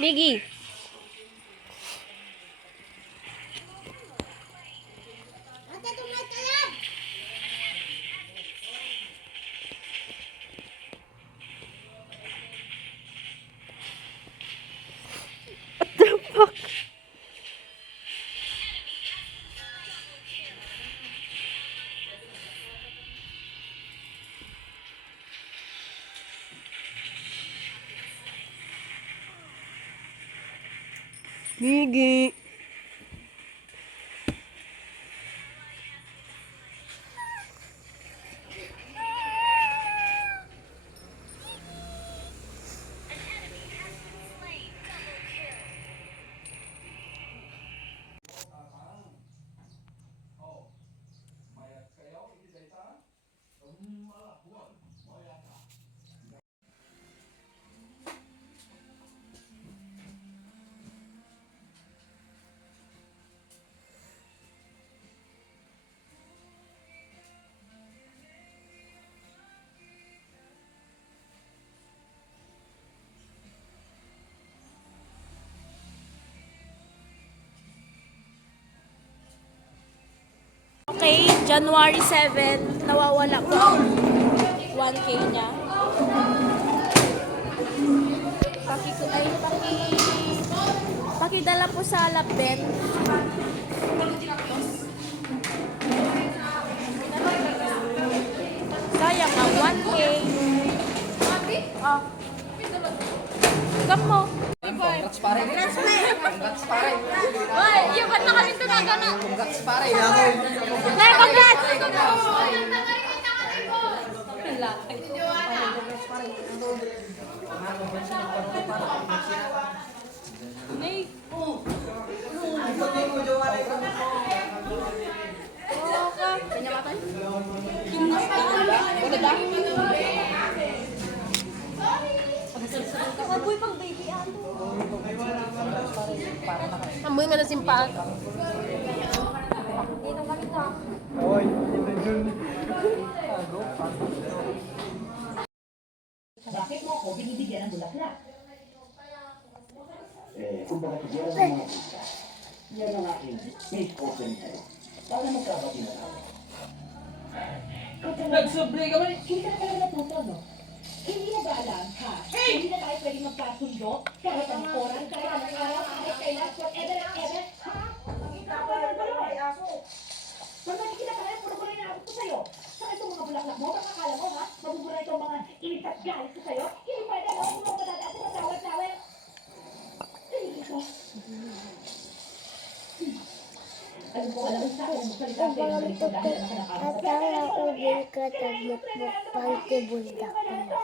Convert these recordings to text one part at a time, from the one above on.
Miggy. What the fuck? Miggy. Okay, January 7, nawawala po ang 1K niya. Pakidala po sa Lapben. Sayang ang 1K. Gam mo. Congrats pare. Congrats pare. Hoy, yung ba't na kami tunaga na? Congrats pare. Nay, congrats! Nay. Amoy pang baby ano. Amoy nga na simpaan. Oy, bakit mo ako binibigyan ng bulaklak? Kung baka siguro ng mga buka, yan ang aking face open sa'yo. Para magkabati na lang. nagsuble ka ba? Hindi ka talaga natuto, no? Hindi na ba alam, ha? Hindi na tayo pwede magkasundo kahit ang oras, kahit ang araw, kahit kailan, whatever and ever, ha? Tapos ang balaw ay aso. Pag nakikita ka lang, puro-puro na ako sa'yo. Saka itong mga bulaklak mo, baka akala mo, ha? Mabubura itong mga init at galit ko sa'yo. Hindi pwede, no? Kung mga badadaan sa tawad-tawad. Alam mo sa akin, ang magsalita sa'yo ng ganito dahil ang nakanakaroon sa pera. Ubin ka tagmot mo pang tibulda ko.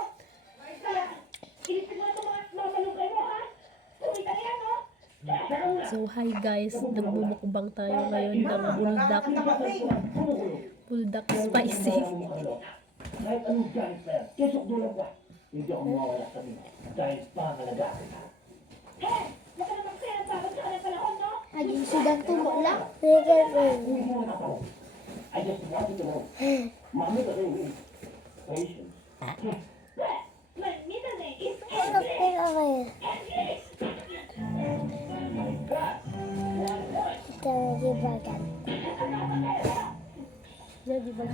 So hi guys, nagmumukbang tayo ngayon ng buldak. Buldak spicy. Kahit anong galit na yan, kesok dulang ka. Hindi ako mawawala sa amin dahil pangalagaan ka. Hey! Baka naman sa'yo ang babag sa kanang panahon, no? Aging sidang tumo lang. Sige, Hindi mo na ako. I just want you to know. Mami kasi yung patience. My middle name is ano pera kayo? My God! Ito na di ba gan? Jadi ba?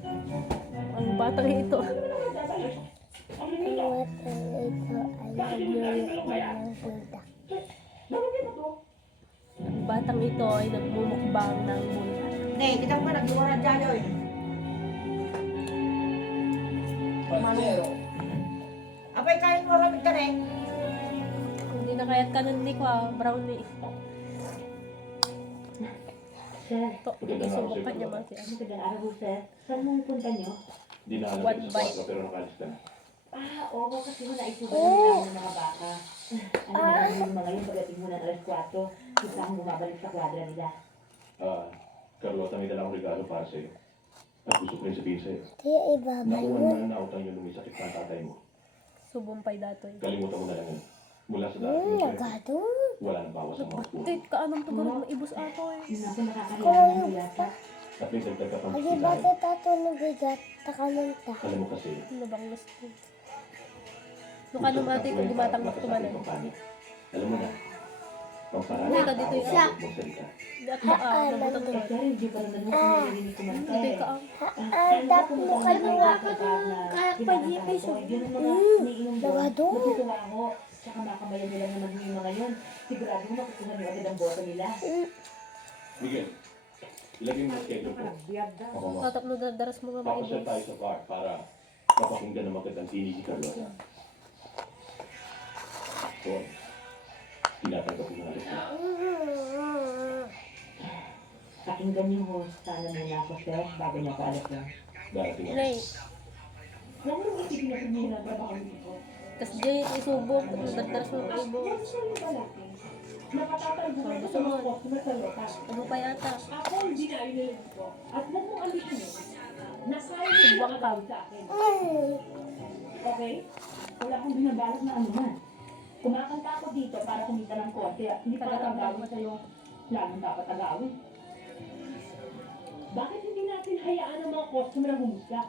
Ang batang ito. Ang wata ito ay nagmumukbang ng buldak. Ang batang ito ay nagmumukbang ng buldak. Nih, kita pun nak keluar aja joy. Apa yang kain orang ikan eh? Hindi na kaya't kanon ni ko, brownie. Sir, Ito, isubok ka niya man siya. magandang araw sir. Saan mo punta nyo? Dinaanan One kita sa bite. kwarto pero nakalis ka na. Oo, kasi mo naisugan namin ng mga bata. Ano na yung mga yun, pagdating mo ng alas 4, bigla akong bumabalik sa kwadra nila. Carlota, may dalang regalo para sa'yo. At gusto ko rin sabihin sa'yo. Di ibabay Nakuha mo. mo na nautan yung lumisakit ng tatay mo. Subumpay datoy. Kalimutan mo na lang yun. Mula sa dati ng sa'yo, Nagado. wala nang bawas ang mga puno. Tit ka anong tugarog maibos ato eh. Yun ako nakakahiya ng yata. At may dagdag ka pang Agi bisita. bata tato ng bigat. Takalunta. Alam mo kasi, Ano bang gusto? Luka numati kung gumatang mo tumanan. Alam mo na, pagparaan Hindi ka dito yung ang magsalita. Di ako nabutang Kaya tumanan. rin, hindi pa rin naman kung narinig ko man. Dito ka ang. Dap mo kaliwa ka kayak pag-ipis. Nagado. Natutuwa ako. Tsaka makabayan nila na maging mga yun. Sigurado mo makukuha nyo agad ang boto nila. Miguel, ilagay mo na schedule ko. Ako mo. Tatap no daras mo nga Papasyal maibos. tayo sa bar para mapakinggan ng magandang tinig si Carlota. So, tinatanggap mo na rin. Pakinggan niyo ho. Sana muna ako, sir, bago niya ako alas lang. Darating ako. Nay, Huwag mo isipin na sabihin na trabaho dito. tas di isubok, daras mo maibos. Nakatatalbo na Gusto sa mo? mga customer sa lotas. Ano pa yata? Ako hindi na inilig ko. At huwag mong alisin mo. Nasayang mo Subukan ang ka. sa akin. Okay? Wala akong binabalak na anuman. Kumakanta ako dito para kumita ng konti at hindi para agawin sa'yo lalong dapat agawin. Bakit hindi natin hayaan ang mga customer ang humusga?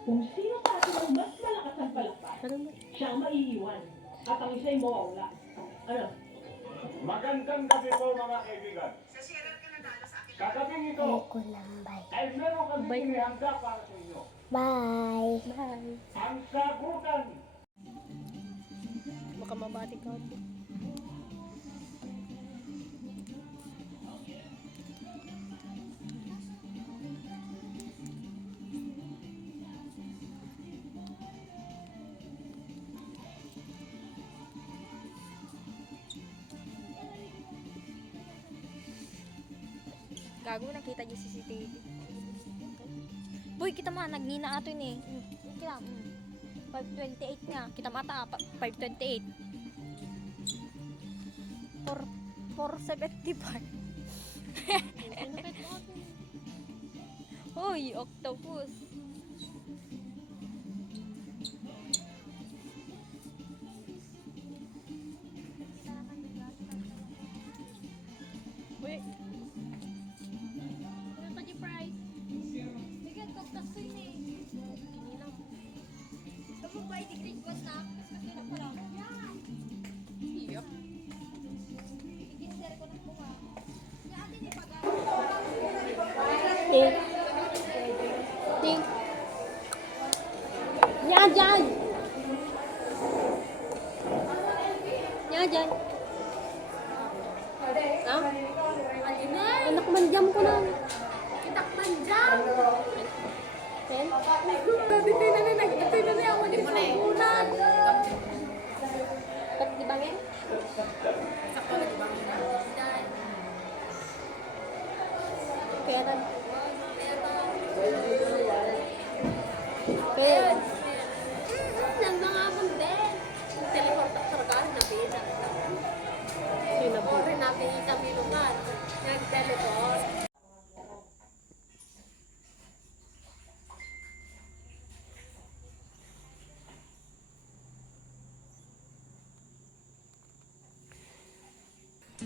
Kung sino sa atin ang mas malakas ang palakpak, Ano na? siya ang maiiwan at ang isa'y mawawala. Ano? Magandang gabi po mga kaibigan. Kakabing ito Ayoko lambay. ay meron kang Bye. inihanda para sa inyo. Bye. Bye. Ang sagutan. Baka mabati ka ako. Gago, nakita niyo CCTV. Boy, kita mo, nagnina ato yun eh. Kita, 528 nga. Kita mata, 528. 475. Hoy, octopus. Wait. Ano ka di price? Sige, koktas ko yun eh. Kinilang. Ito mo ba i-degrade ko na? Kasi na pala. Yan! Iya. I-ginser ko na po ha. Yan din ipag- Ting. Ting. Yan, dyan! Yan, dyan. Ha? Anak manjam ko na. Kitak man dyan! Pen? Sabi kayo na nag-itoy na ako di mo na eh. Unan! Ba't di bangin? Sakto na di ba? Dyan. Kaya tan. Kaya. Nang mga bunde. Teleport sa sargaan na pina. Sino po? Or natin sa milungan. Nag-teleport.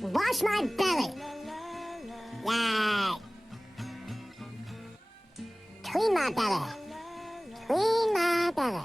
Wash my belly. Yay. Clean my belly. Clean my belly.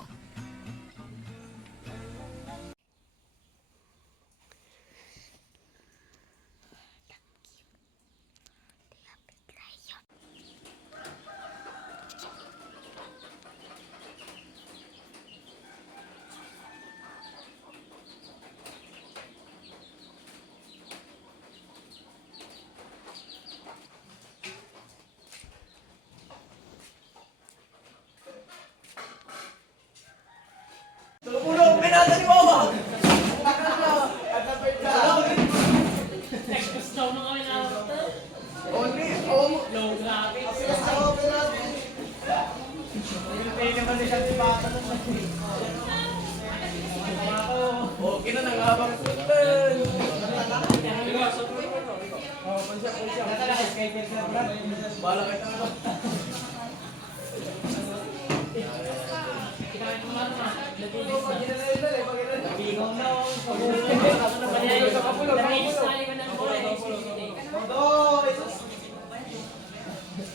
Okay na, nanghabang putan. Bala kayo naman.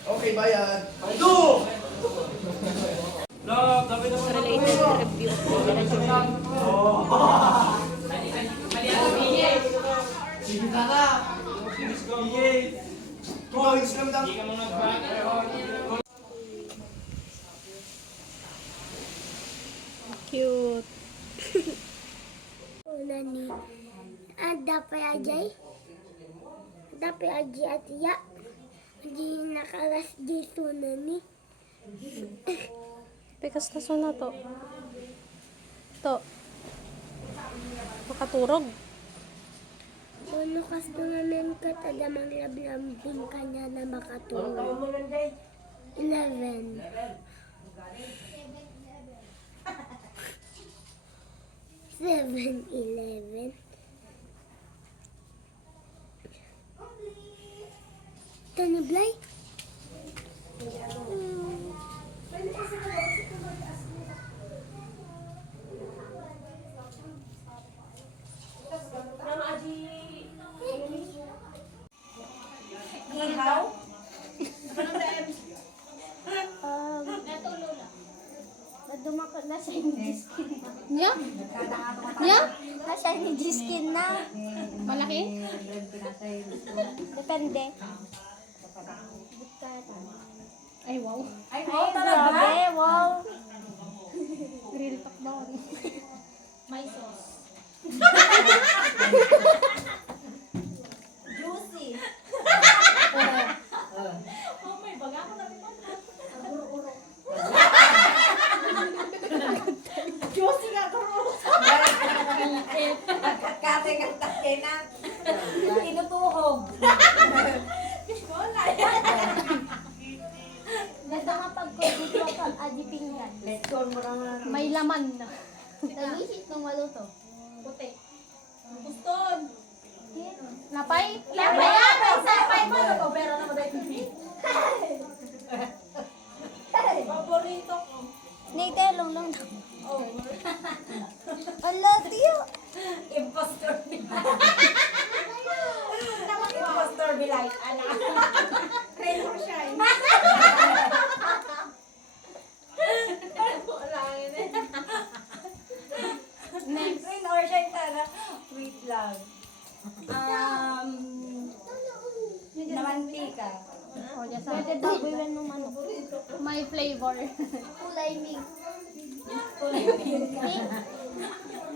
Okay, bayad. Related review. Cute. Una ni ada pa ajay. Ada pa ajay at ya. Di nakalas dito na ni. Pikas na so na to. To. Makaturog. Ano kas naman ka tada manglab-lambing kanya na makatulog. 11. 7-11. Taniblay? Nadumaka na siya yung skin. Nya? Nya? Na siya yung skin na. Malaki? Depende. Ay, wow. Ay, grabe, wow. Real talk daw. May sauce. Juicy. Oh my, baga ko na rin. Uro-uro. Juicy nga, guro. Kate na. Tinutuhog. Ganda nga pagkudito pag adipingan. May laman na. Nag-isip nung maluto. Puti. Guston. Napay? Sapay mo. Pero na mo dahil. Paborito ko. Nagtelong lang. Ala, tiyo. Impostor Bilay. Impostor Bilay. Anak. Rain or shine. Next. Rain or shine tara. Wait lang. Namantika. O, dyan sa. Pwede baboy mo manok. May flavor. Kulay mig.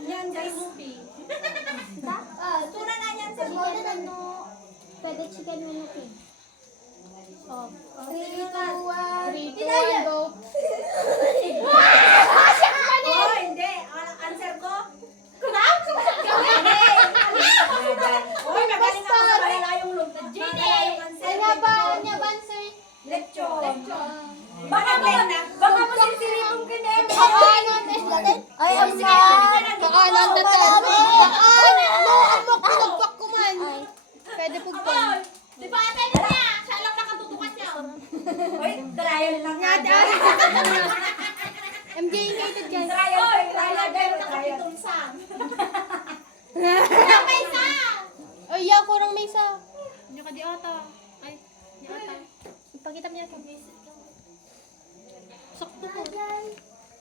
Yan guys. Tuna na yan sa Chicken ano. Pwede chicken manok eh. O, 3, 2, 1. 3, 2, 1, go. Oh, hindi. Answer ko? Uy, magaling ako sa malayong loob. Magalayong answer. Anya ba, sir? Lechon. Baka mo sisilipong ka din. Ay, ang Kakanan na tayo. Kakanan! No, amok ko nagpak ko man. Pwede po po. Di ba ate niya? Siya lang nakatutukas niya. Uy, trial lang nga dyan. MJ united guys. Trial dyan. Nakapitulsang. Wala may isa. Ay, ya, kurang may isa. Hindi ka di ata. Ay, di ata. Ipakita mo niya ito. Sakto ko.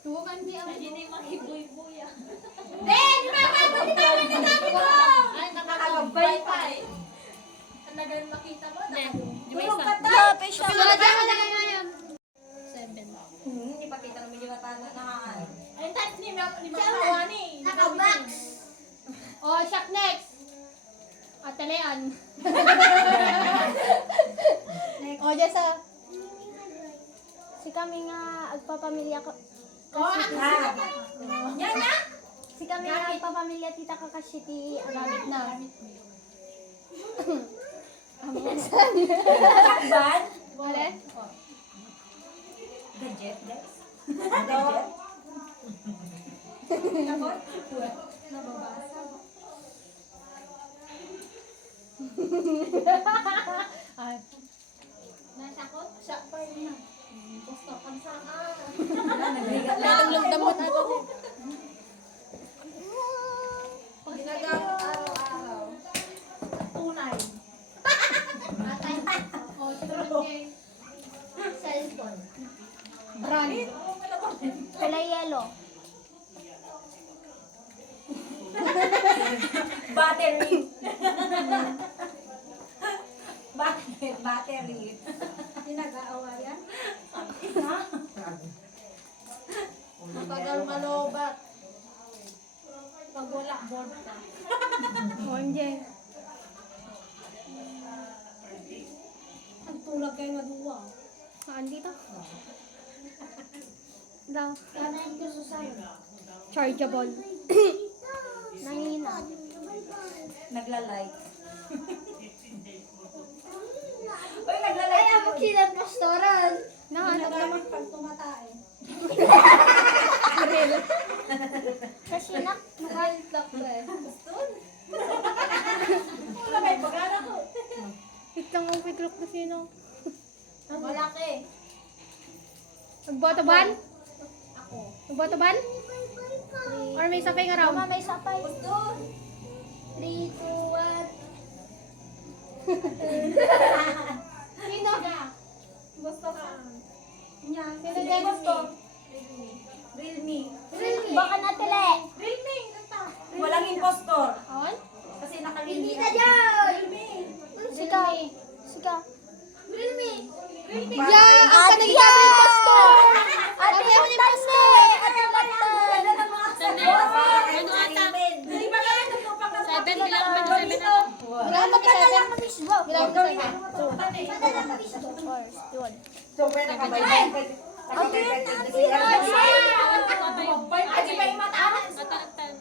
Tuwakan di ang... Hindi makibuy-buya. Hindi! Di ba ako? Di ba ako sinabi ko? Ay, Nakakabay pa eh. Ang nagal makita mo. Di ba isa? Grabe siya. Wala dyan, wala ngayon. 7. Hindi pa kita naman yung mata na nakaan. Ayun, tayo ni Makawan eh. Naka-box. O, shock next. Atalean. O, dyan sa... Si kami nga agpapamilya ko. Yan na! Si kami nga agpapamilya tita ko kasi ti Gamit na. Takban? Wala? Gadget, guys. Ay, Nasakot? Siya pa rin na. Gusto pang saan. lalong damot ata. Ginagamit araw-araw. Tunay. Atay. O, true. Cellphone. Brand. Kulay yellow. Battery. Battery. Pinag-aawayan. Matagal malobat. Pag wala, board ka. OMG. Ang tulog kayo maduwa. Saan dito? Daw. Kanain ko sa sayo. Chargeable. Nangina. Nagla-like. Uy, Ay, nagla-like. ako sila pastoral. Nahanap ka. Naman pag tumatae. Kasi na. Nakalit ko eh. Gusto? Wala may pagana ko. Wait lang ang quick look na sino. Malaki. Nagbotoban? Ako. Nagbotoban? Or may sapay nga raw? Mama, may sapay. Gusto? 3, 2, 1. Sino? Gusto ka. Nya. Sino Sino gusto? Realme. Baka natili. Realme. Kanta. Walang impostor. On? Kasi nakalindi. Hindi na dyan. Sika. Sika. Realme. Yeah! Ang panagiging impostor! Ate, ang tante! Ate, ang tante! Ano ng mga Ano ata? Hindi ba kayo nagpapakasama? 7, bilang mo 7 ako. Bilang mo 7. Bilang mo 7. Yun. So, pwede ka ba yun? Ate, Ate, ba yung mataas?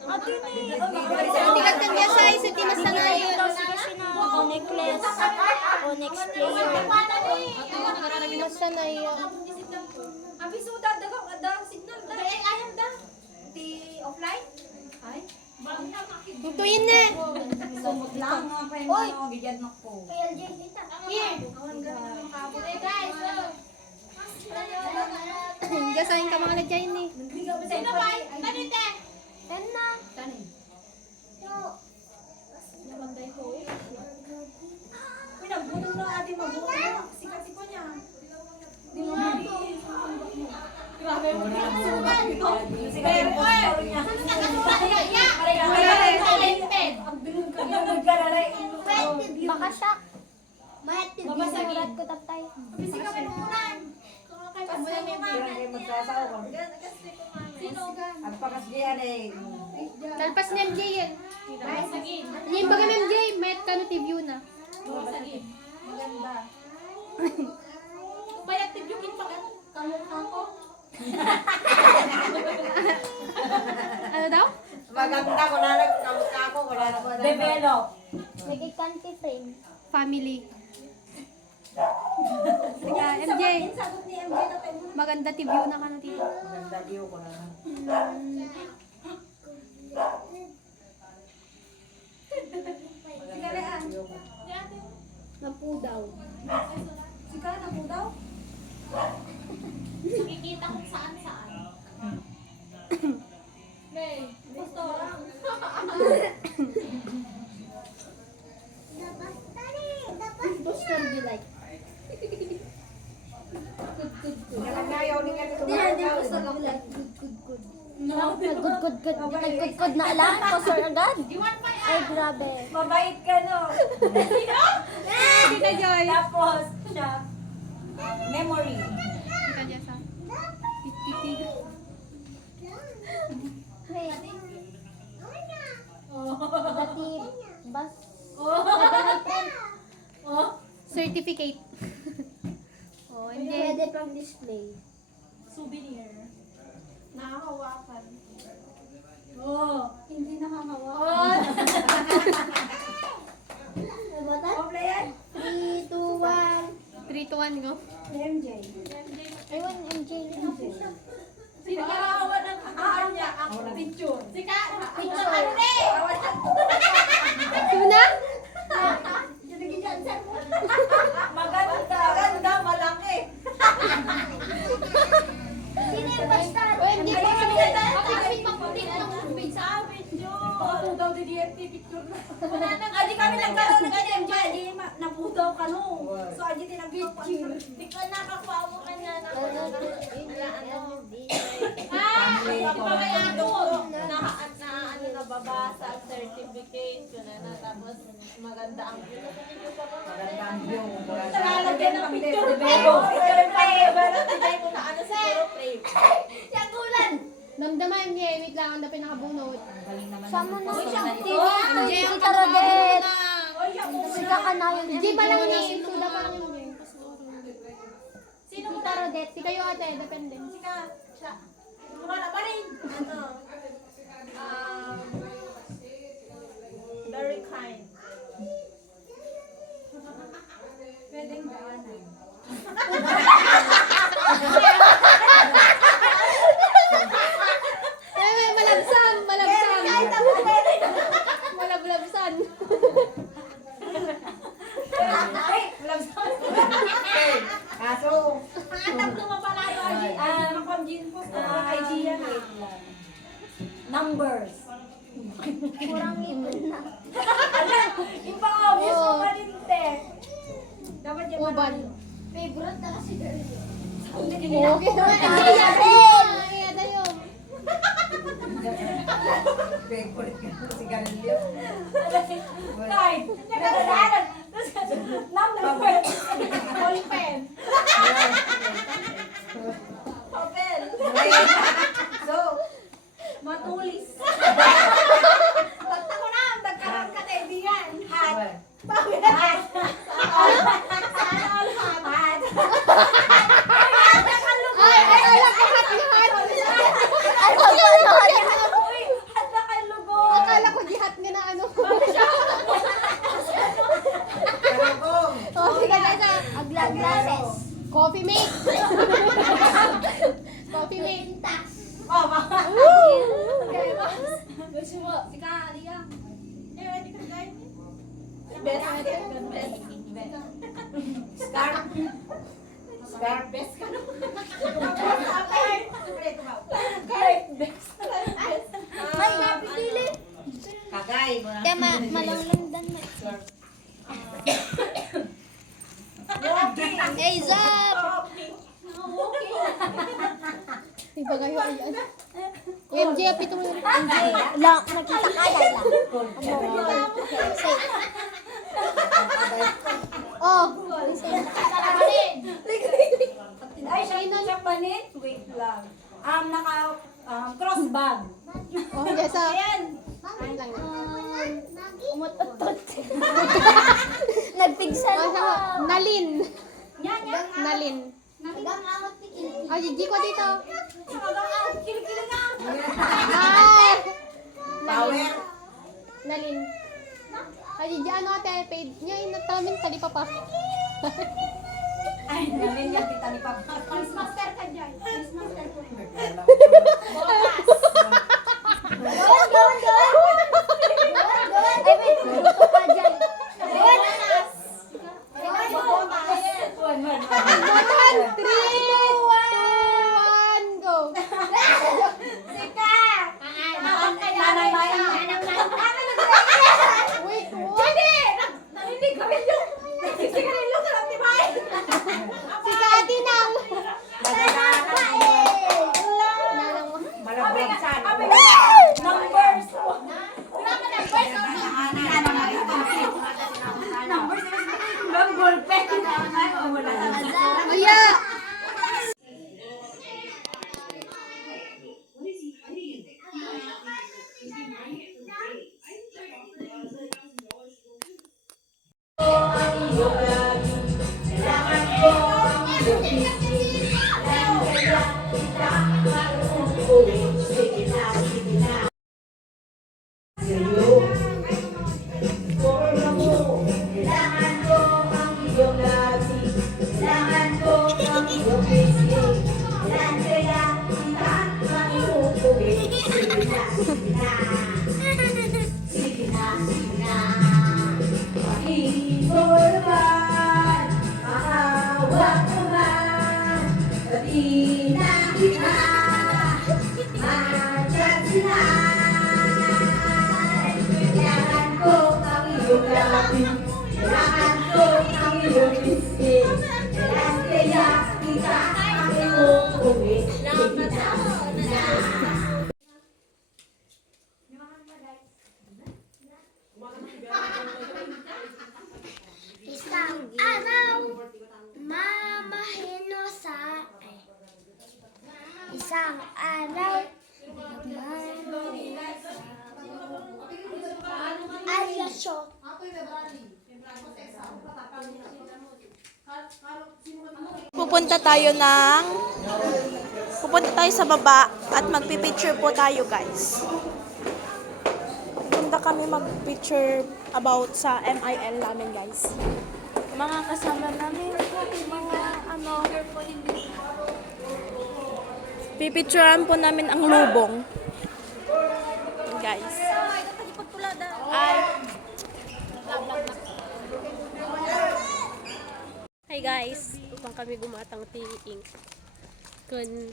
Hindi ka tanya siya, isa di masanay yun. O necklace. O next player. Masanay yun. Abi suda daga ada signal da. Ayam da. Di offline? Ay. Ito yun na. Sumot lang mga pa yung mga bigyan mo ko. Here. Awan ganun ang kabot. Hey guys, so. Gasahin ka mga lagyan eh. Sino ba? Kanite. Ten na. Kanin. Nabanday ko. Pinagbunong na ate mabuhay. Sikat ko niya. Di mo na Grabe mo na. Kasi ka impostor niya. Talented. Nagkalalay. Baka siya. Babasagin. Surat ko tatay. Bisi ka pinunan. Kayo magsasawa. Sino? Agpakasdiyan eh. Talpas ni MJ yan. Babasagin. Yung baga MJ, met ka no TV na. Babasagin. Maganda. Bayat tibyukin pag kamukha ko. Ano daw? Maganda ko na nagkamukha ko. Develop. Naging country frame. Family. Sige, MJ. Sagot ni MJ na tayo. Maganda TV na ka no TV. Maganda diyo ko na. Sigarean. Napudaw. Sika na po daw? Nakikita kung saan-saan. May, gusto lang. Booster be like. Nalagayaw niya dito. Gusto lang like. Good na alam. Poster agad. Ay, grabe. Mabait ka no. Tita Joy. Tapos siya. Memory. Tita Joy sa. Titi. Dati, bas. Certificate. Oh, MJ. Pwede pang display. Souvenir. Nakahawakan. Oh, hindi nakahawakan. Oh, play yan. 3, 2, 1. 3 to 1 go. Ayun, MJ. picture. Sika, picture. Ano eh? Tuna? Maganda, malaki. Sino yung basta? OMG, Kapit maputi na lang ng pizza. Ako daw di DNT picture na. Adi kami nagkaroon ng ganyan dyan. Adi napudaw ka no. So adi tinagpapit. Di ko nakakuha mo ka na. Nababasa ang certificate ko na tapos maganda ang Talalagyan ng picture. Yagulan. Damdaman niya, wait lang, ang dapin nakabunot. Sama na. Hindi Si Tarodet. Sino Sika ka na yun. Hindi pa lang niya, suda pa lang yun. Sino Si Tarodet, si kayo ate, depende. Sika. Wala pa rin. very kind. Pwedeng daanan. May malabsan, malabsan. Malablabsan. Kaso, Anak naman pala yung makamjin po idea na. numbers. Kurang ipon na. Yung pang-obvious mo malinte. Dapat yung Uban. Favorite na kasi girl. Okay naman. Iya tayo. Favorite ka si Garilio. Tay, nagdadaanan. Number. Ball pen. Papel. So, Matulis. Pagta ko na, nagkaroon ka kaibigan. Hat. Bakit? Hat. Sana all hat. Hat. Ay, alak ko hat ni hat. Uy, hat na kay Lugo. Akala ko gihat nga na ano. karagong. Oh, sige na. Aglag glasses. Coffee mate. Coffee mate. Oh, baka. Gusto mo, sika, liga. Eh, ready ka guys? Best. Scarf. Scarf. Best ka no? Correct, best. Ay, napipili. Kagay. Kaya malanglandan na. Hey, Zap! Iba kayo ayan. MJ, apito mo yun. Lang, nakita ka yan lang. Oh, Ay, siya panit? Wait lang. Cross bag. Oh, yes, ah. Ayan. Ayun lang. umutot. Nagpigsan Oh, ka. Nalin. Yan, yan. Nalin. Nagamamot ni Kilby. Ay, Gigi ko dito. Kilig-kilig nga. Ay! Power. Nalin. Ay, Gigi, ano ate, paid niya, inatamin, tali pa pa. Ay, namin yan kita ni Papa. Christmas card ka dyan. Christmas card ko. Gawin, gawin, gawin. Gawin, gawin. Ay, may tuto ka dyan. Gawin. Gawin mo. One, 3, 2, 1, go! Sika! Nanay, Wait, what? Hindi! Narinig kami yung sigarilyo sa Latibay! Si Kati nang! eh. Nanang mo. Malablagsan. Numbers! Wala ka numbers! Numbers! Ng ballpen! Wala ka. Aya! Sige na. Sige na, sige na. Pakinggan mo naman, mahawak naman. Pati na kita, andyan sila. Kailangan ko ang iyong lapin, kailangan ko ang iyong biskin. Kaya kita ang iyong uwi. Sige na, sige na. Isang araw, mamahinosa. Isang araw, mamahinosa. Alyasyo. Pupunta tayo sa baba at magpipicture po tayo, guys. Pupunta kami magpicture about sa MIL namin, guys. Mga kasama namin, mga pipicturean po namin ang lubong. Guys. Ay. Hi guys, upang kami gumatang ing kun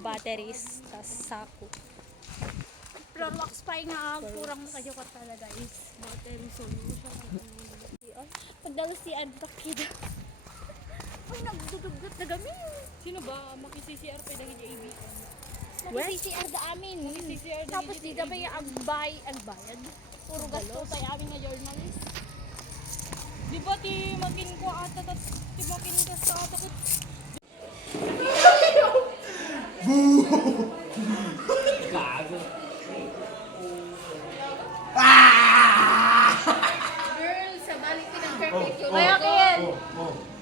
batteries tas sako. Pero wax pa nga kurang na kayo talaga guys. Battery solution. Pagdalo si Adbakid. Ay, nagdudugot na kami. Sino ba? Maki-CCR pa dahil AB. Nag-CCR da amin. Tapos di ba yung ang bayad. Puro gasto tayo amin na journalist. Di ba ti makin ko ata ti makin ka sa ata ko. Girl, sa balik ko ng perfect yun. Kaya kayan.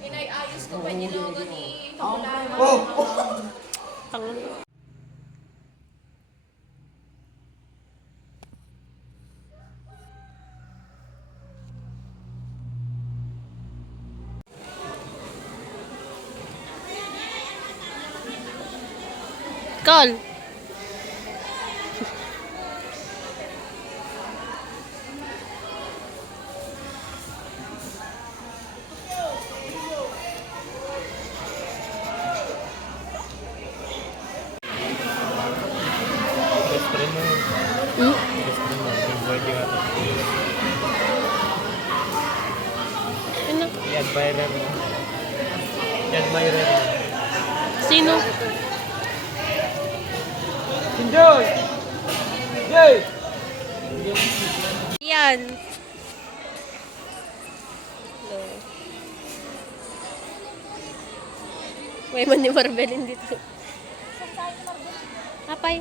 Inayayos ko pa niyo logo ni Call. Admirer mo. Admirer mo. Sino? Joy! Joy! Yan. May man ni Marbelin dito. Apay.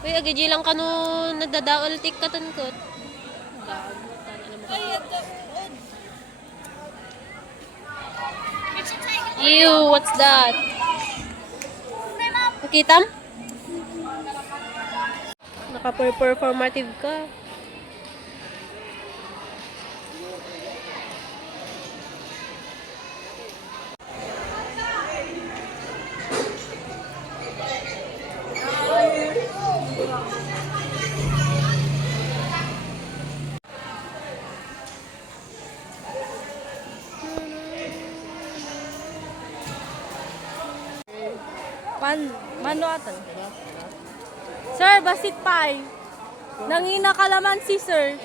Uy, agaji lang ka no nagdadaol tik katankot. Gago, tana naman ka. Ew, what's that? Nakita mo? Naka-performative ka. Mano atan. Sir, basit pay. Nangina kalaman si sir.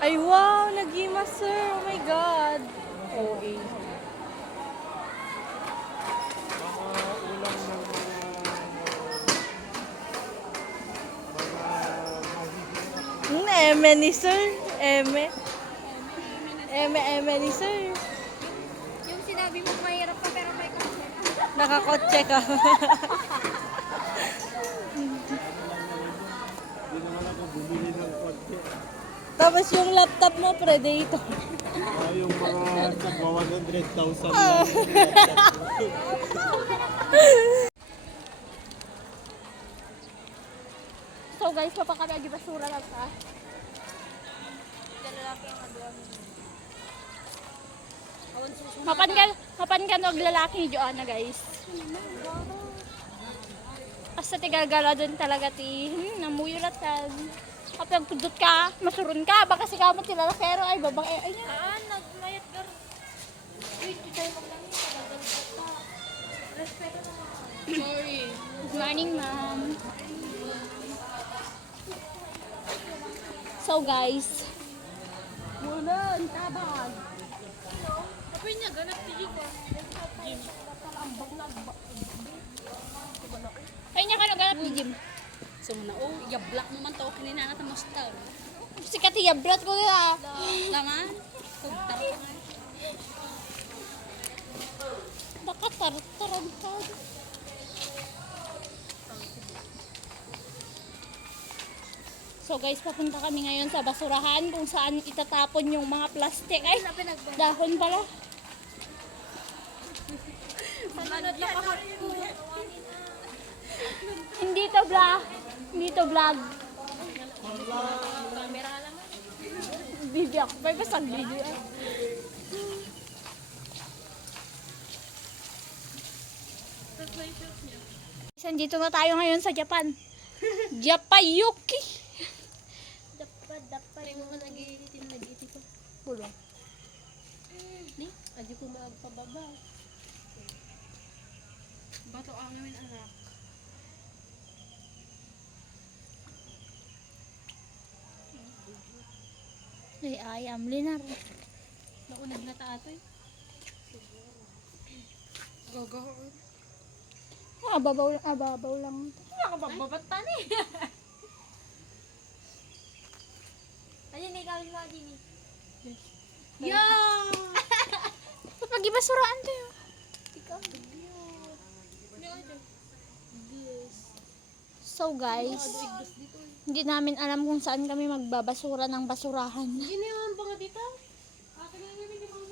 Ay wow, nagima sir. Oh my god. Okay. Eme ni sir. Eme ni sir. Yung sinabi mo mahirap ka pero may kotse. Nakakotse ka. Tapos yung laptop mo, Predator. Yung mga nagwa 100,000 So guys, papakami agi basura lang sa. Lalaki ang aduan. Mapan ka ng lalaki ni Joanna, guys. Basta tigagala dun talaga namuyulatan. Kapag pudot ka, masurun ka, baka si kamot sila na pero ay babang ay niya. Nagmayat gar. Wait, di tayo maglangi. Respeto naman. Sorry. Good morning, ma'am. So, guys. Mulan, tabag. Kapag niya, ganap tigil ka. Ay niya ka naganap ni Jim. So na i-block mo man to kinina na musta. Si Kati, yabrat ko nila. Naman. Tugtar ka man. Baka tartaran ka. So guys, papunta kami ngayon sa basurahan kung saan itatapon yung mga plastic. Ay, dahon pala. Hindi to vlog. Hindi to vlog. Camera naman. Video ako. May basag video. Dito na tayo ngayon sa Japan. Japayuki. Dapat mo man nag-iitin ko. Pulo. Ni, adi ko magpababa. Bato ang namin anak. Ay, ayam. Linar. Naunag na taatoy. Gogo. Ababaw lang. Nakabababat pa ni. Ayun, ikaw yung mga dini. Yo! Pag ibasuraan tayo. So guys, hindi namin alam kung saan kami magbabasura ng basurahan. Hindi naman ba nga dito? Akin na namin yung mga